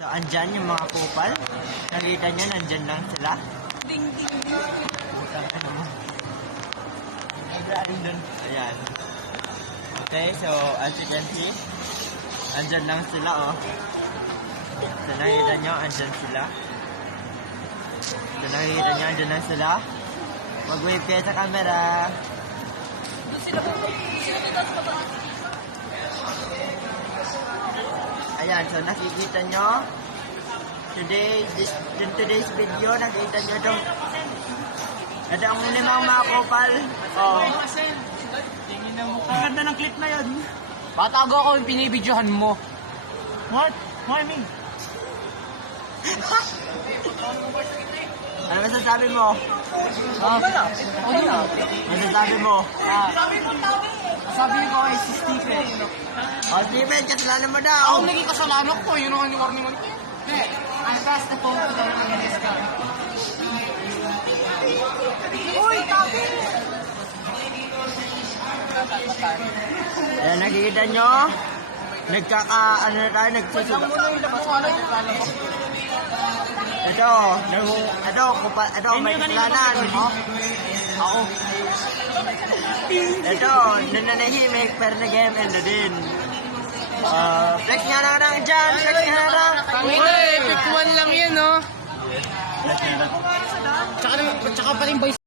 So, andyan yung mga kupal. Nakita nyo, nandyan lang sila. Ding, ding, ding. Ayan. Okay, so as you can see, andyan lang sila, oh. So, nakita nyo, andyan sila. So, nakita nyo, andyan lang sila. Mag-wave kayo sa camera. Doon sila po. Ayan, so nakikita nyo. In today's video, nakita nyo itong ang limang mga kupal. Oh. Ang ganda ng clip na yun. Patago ako yung pinibidyohan mo. What? Why me? Ano masasabi mo? Masasabi mo? Sabi ko ay si Stephen. Oh, Steven, kasalanan mo daw. Ako naging kasalanan ko, yun ang warning ko. Hey, I passed the phone to the Mangeles ka. Uy, tabi! Ayan, nakikita nyo? Ano na tayo, nagsusuga. Ito, may kasalanan. Ako. Ito, nananahimik, pero nag-ML na din. Flex nga lang dyan, flex nga lang. Uy, pick one lang yan, no? Tsaka pa rin boys.